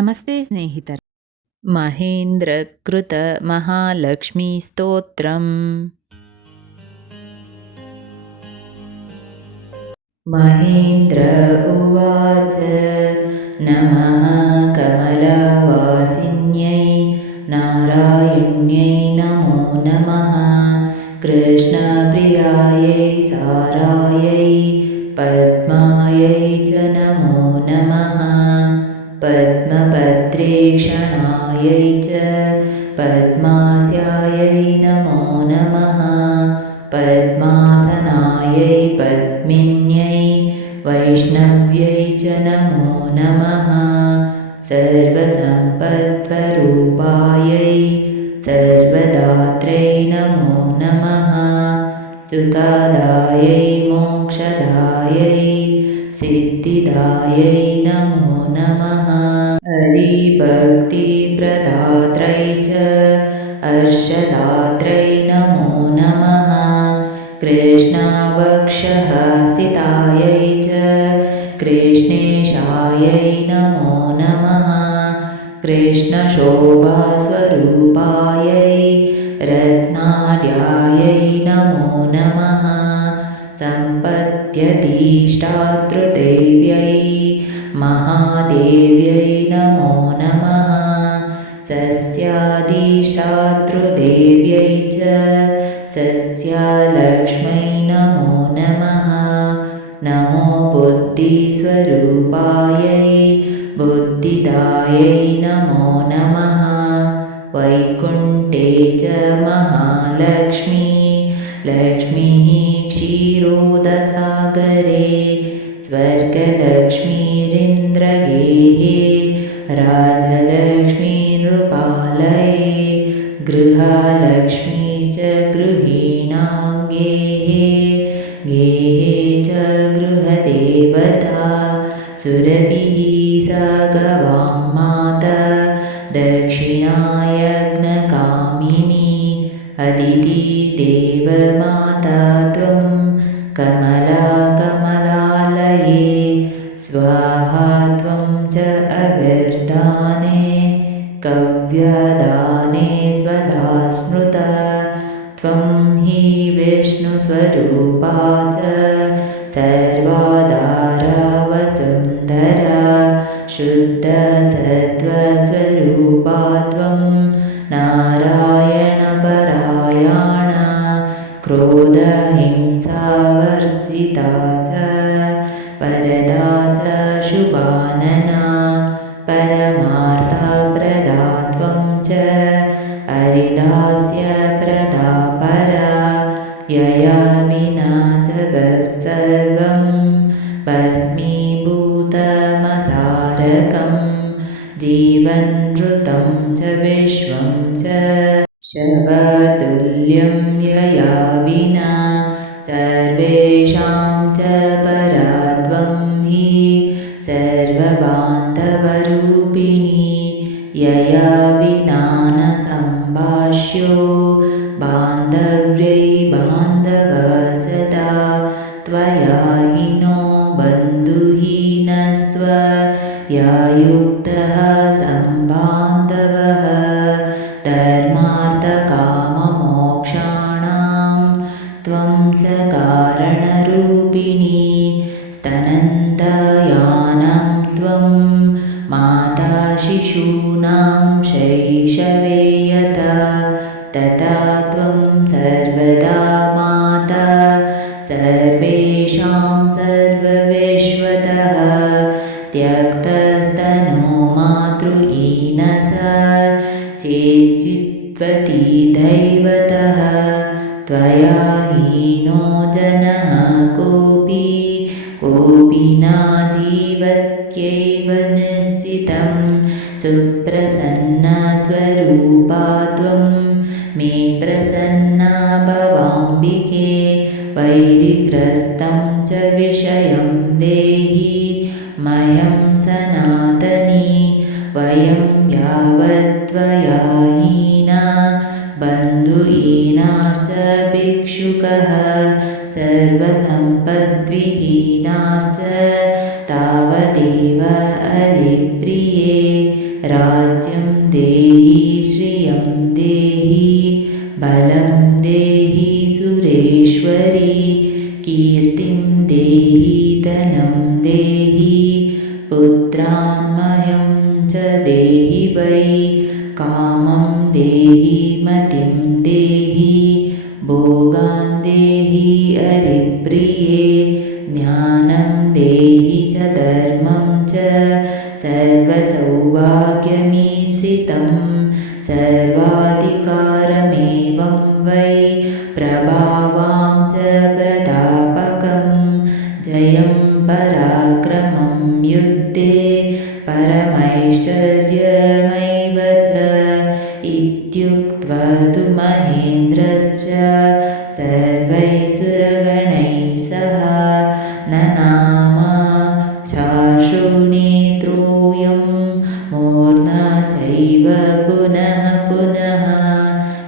ನಮಸ್ತೆ ಸ್ನೇಹಿತರೆ. ಮಹೇಂದ್ರಕೃತ ಮಹಾಲಕ್ಷ್ಮೀ ಸ್ತೋತ್ರಂ. ಮಹೇಂದ್ರ ಉವಾಚ ನಮಃ ಕಮಲವಾಸಿನ್ಯೈ ನಾರಾಯಣ್ಯೈ ನಮೋ ನಮಃ ಕೃಷ್ಣಪ್ರಿಯಾಯೈ ಸಾರಾಯೈ ಪದ್ಮಾಯೈ ಚ ನಮೋ ನಮಃ ಪದ್ಮಪತ್ರೇಕ್ಷಣಾಯೈ ಚ ಪದ್ಮಾಸ್ಯಾಯೈ ನಮೋ ನಮಃ ಪದ್ಮಾಸನಾಯೈ ಪದ್ಮಿನ್ಯೈ ವೈಷ್ಣವ್ಯೈ ಚ ನಮೋ ನಮಃ ಸರ್ವಸಂಪತ್ಸ್ವರೂಪಾಯೈ ಸರ್ವದಾತ್ರೈ ನಮೋ ನಮಃ ಸುಖದಾಯೈ ಮೋಕ್ಷದಾಯೈ ಸಿದ್ಧಿದಾಯೈ ನಮೋ ನಮಃ ಹರಿಭಕ್ತಿಪ್ರದಾತ್रै ಚ ಹರ್ಷದಾತ್रै ನಮೋ ನಮಃ ಕೃಷ್ಣವಕ್ಷಃ ಸ್ಥಿತಾಯೈ ಚ ಕೃಷ್ಣೇಶಾಯೈ ನಮೋ ನಮಃ ಕೃಷ್ಣಶೋಭಾಸ್ವರೂಪಾಯೈ ರತ್ನಾಢ್ಯಾಯೈ ನಮೋ ನಮಃ ಸಂಪತ್ಯಧೀಷ್ಟಾತೃದೇವ್ಯೈ ಮಹಾದೇವ್ಯೈ ನಮೋ ನಮಃ ಸಸ್ಯಾಧೀಷ್ಟಾತೃದೇವ್ಯೈ ಚ ಸಸ್ಯಲಕ್ಷ್ಮೈ ನಮೋ ನಮಃ ನಮೋ ಬುದ್ಧಿಸ್ವರೂಪಾಯೈ ಬುದ್ಧಿದಾಯೈ ನಮೋ ನಮಃ ವೈಕುಂಠೇ ಚ ಮಹಾಲಕ್ಷ್ಮೀ ಲಕ್ಷ್ಮೀಃ ಕ್ಷೀರೋದಸಾಗರೆ ಸ್ವರ್ಗಲಕ್ಷ್ಮೀರಿಂದ್ರಗೇಃ ರಾಜಲಕ್ಷ್ಮೀ ನೃಪಾಲಯೇ ಗೃಹಲಕ್ಷ್ಮೀಶ್ಚ ಗೃಹೀಣಾಂ ಗೇಃ ಗೇಃ ಚ ಗೃಹದೇವತಾ ಸುರಭಿಃ ಸ ಗವಾಂ ಮಾತಾ ದಕ್ಷಿಣಾಯಜ್ಞಕಾಮಿನಿ ಅದಿತಿ ದೇವಮಾತಾ ತ್ವಂ ಕಮಲಾ ಕಮಲಾಲಯೇ ಸ್ವಾಹಾ ತ್ವಂ ಚ ಅವಿರ್ಧಾನೆ ಕವ್ಯದಾನೆ ಸ್ವಧಾ ಸ್ಮೃತಾ ತ್ವಂ ಹಿ ವಿಷ್ಣುಸ್ವರೂಪಾ ಚ ಸರ್ವಾಧಾರ ವಸುಂಧರಾ ಶುದ್ಧ ಸತ್ವಸ್ವರೂಪಾ ತ್ವಂ ನಾರಾಯಣ ಪರಾಯಣ ಕ್ರೋಧ ಹಿಂಸಾವರ್ಜಿತಾ ಚ ವರದಾ ಚ ಶುಭಾನನಾ ಪರಮಾರ್ಥಪ್ರದಾ ತ್ವಂ ಚ ಹರಿದಾಸ್ಯ ಪ್ರದಾ ಪರಾ ಯಯಾ ವಿನಾ ಜಗತ್ಸರ್ವಂ ಭಸ್ಮೀಭೂತಮಸಾರಕಂ ಜೀವನ್ಮೃತಂ ಚ ವಿಶ್ವಂ ಚ ಶವತುಲ್ಯಂ ಯಯಾ ವಿನಾ ಸರ್ವೇಷಾಂ ಚ ಪರಾ ತ್ವಂ ಹಿ ಸರ್ವಬಾಂಧವರೂಪಿಣಿ ಯಯಾ ವಿನಾ ನ ಸಂಭಾಷ್ಯೋ ಬಾಂಧವ್ಯೈ ಬಾಂಧವ ಸದಾ ತ್ವಯಾ ಹೀನೋ ಬಂಧುಹೀನಸ್ತ್ವಯಾ ಯುಕ್ತಃ ಸಂಬಾಂಧವಃ ಧರ್ಮಾರ್ಥಕಾಮಮೋಕ್ಷಾಣಾಂ ತ್ವಂ ಚ ಕಾರಣರೂಪಿಣಿ ಸ್ತನಂದಯಾನಂ ತ್ವಂ ಮಾತಾ ಶಿಶೂನಾಂ ಶೈಶವೇ ಯಥಾ ತಥಾ ತ್ವಂ ಸರ್ವದಾ ಮಾತಾ ಸರ್ವೇಷಾಂ ಸರ್ವವಿಶ್ವತಃ ತ್ಯಕ್ತಸ್ತನೋ ಮಾತೃಹೀನಃ ಚೇಚ್ಚಿತ್ವತಿ ದೈವತಃ ತ್ವಯಾ ಹೀನೋ ಜನಃ ಕೋಪಿ ಕೋಪಿ ನ ಜೀವತ್ಯೈವ ನಿಶ್ಚಿತಂ ಸುಪ್ರಸನ್ನಾ ಸ್ವರೂಪಾ ತ್ವಂ ಮೇ ಪ್ರಸನ್ನಾ ಭವಾಂಬಿಕೆ ವೈರಿಗ್ರಸ್तं ಚ ವಿಷಯಂ ದೇಹಿ ಮಹ್ಯಂ ಸನಾತನಿ ವಯಂ ಯಾವತ್ ತ್ವಯಾ ಹೀನಾ ಬಂಧುಹೀನಾಶ್ಚ ಭಿಕ್ಷುಕಃ सर्वसम्पद्विहीनाश्च तावदेव हरिप्रिये राज्यं देहि श्रियं देहि बलं देहि सुरेश्वरी कीर्तिं देहि धनं देहि पुत्रान् मह्यं च देहि वै कामं देहि मतिं देहि भोगान् देहि हरिप्रिये ज्ञानं देहि च धर्मं च सर्वसौभाग्यमीप्सितं सर्वाधिकारमेवं वै प्रभावां च प्रतापकं जयं पराक्रमं युद्धे परमैश्वर्यमेव च इत्युक्त्वा तु महेन्द्रश्च सर्वैः सुरगणैः सह ननाम चाशुनेत्रोऽयं मूर्धा चैव पुनः पुनः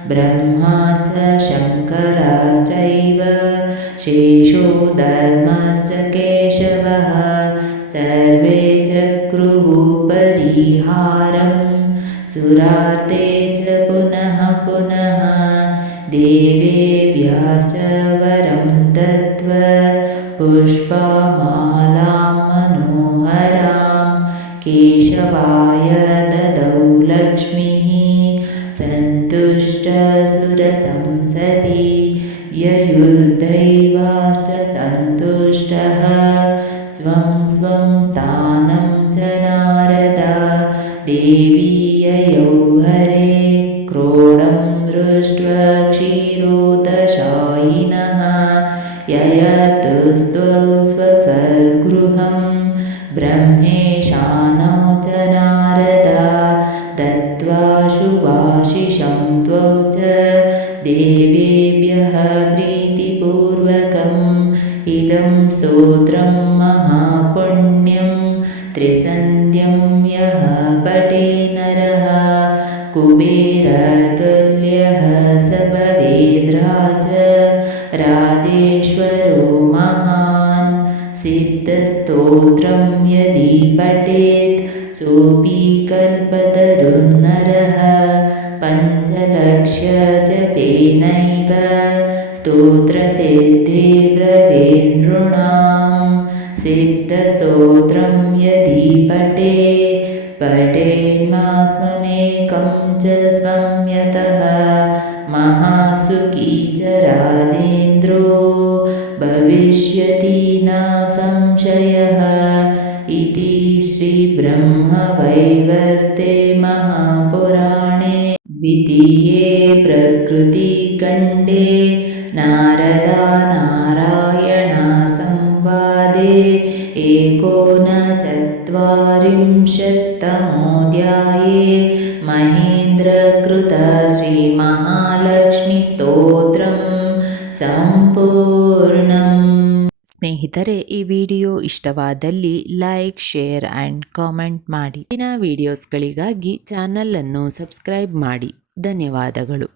ब्रह्मा च शङ्कराश्चैव शेषो धर्मश्च केशवः सर्वे चक्रुः परिहारं सुरार्ते च पुनः पुनः देवेभ्यश्च वरं दत्त्वा पुष्पमालां मनोहरां केशवाय ददौ लक्ष्मीः सन्तुष्टसुरसंसदि ययुर्दैवाश्च सन्तुष्टः स्वं स्वं स्थानं च नारद देवी ययौ हरे क्रोडं दृष्ट्वा क्षीरोदशायिनः ययतुस्त्वौ स्वसर्गृहं ब्रह्मेशानौ च नारद दत्त्वा शुभाशिषं त्वौ च देवेभ्यः प्रीतिपूर्वकम् इदं स्तोत्रं महापुण्यं त्रिसन्ध्यं यः पठे नरः कुबेरतुल्यः स भवेद्राज राजेश्वरो महान् सिद्धस्तोत्रं यदि पठेत् सोऽपि कल्पतरुन्नरः पञ्चलक्षजपेनैव स्तोत्रसिद्धे ब्रवीनृणां सिद्धस्तोत्रं यदि पठेन्मास्ममेकं च स्वं यतः महासुखी च राजेन्द्रो भविष्यति न संशयः इति श्रीब्रह्मवैवर्ते महापुराणे द्वितीये प्रकृतिखण्डे नारदानारायणसंवादे एकोनचत्वारिंशत्तमोऽध्याये महेन्द्रकृत ಶ್ರೀಮಹಾಲಕ್ಷ್ಮೀಸ್ತೋತ್ರಂ ಸಂಪೂರ್ಣಂ. ಸ್ನೇಹಿತರೆ, ಈ ವಿಡಿಯೋ ಇಷ್ಟವಾದಲ್ಲಿ ಲೈಕ್, ಶೇರ್ ಆ್ಯಂಡ್ ಕಾಮೆಂಟ್ ಮಾಡಿ. ಇನ್ನ ವಿಡಿಯೋಸ್ಗಳಿಗಾಗಿ ಚಾನಲ್ ಅನ್ನು ಸಬ್ಸ್ಕ್ರೈಬ್ ಮಾಡಿ. ಧನ್ಯವಾದಗಳು.